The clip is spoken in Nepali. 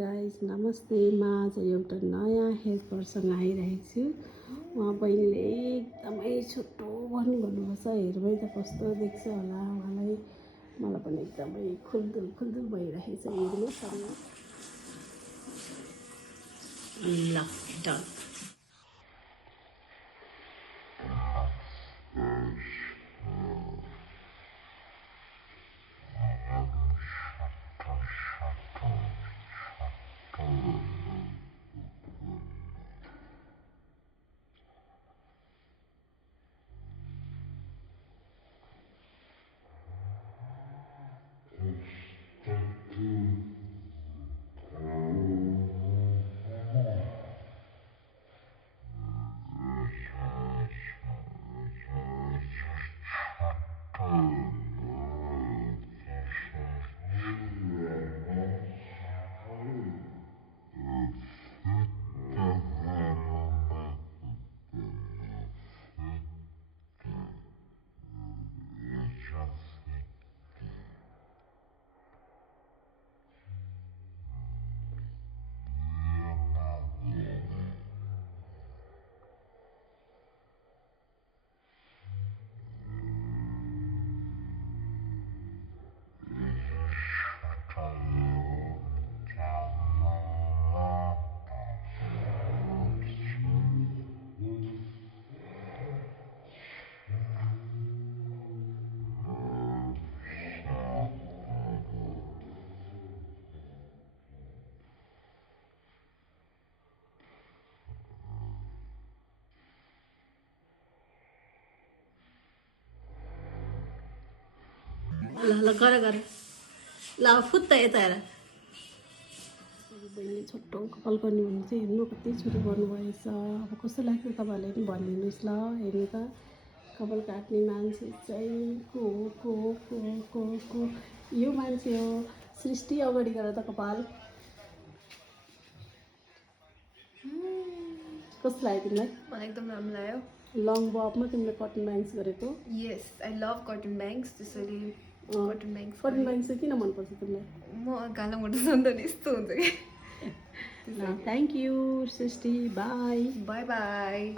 गाइस नमस्ते। म आज एउटा नयाँ हेल्परसँग आइरहेको छु। उहाँ बहिनीले एकदमै छोटो भन्नुभएको छ। हेर्मै त कस्तो देख्छ होला उहाँलाई। मलाई पनि एकदमै खुल्दुल खुल्दुल भइरहेको छ। हेर्नुहोस् ल डन। ल गर गर ल अब फुत्त यता हेर। बहिनीले छोटो कपाल गर्ने भन्नु चाहिँ हेर्नु कति छोटो गर्नुभएछ। अब कस्तो लाग्छ तपाईँहरूले पनि भनिदिनुहोस् ल। हेर्नु त कपाल काट्ने मान्छे चाहिँ को यो मान्छे हो। सृष्टि अगाडि गर त कपाल। कस्तो लाग्यो तिमीलाई? मलाई एकदम राम्रो लाग्यो। लङ बबमा तिमीले कटन ब्याङ्क्स गरेको? यस, आई लभ कटन ब्याङ्क्स। त्यसैले कटन ब्याङ्क्स चाहिँ किन मनपर्छ तिमीलाई? म गाला मोटो सन्तान यस्तो हुन्छ कि। Thank you Srishti. By by by.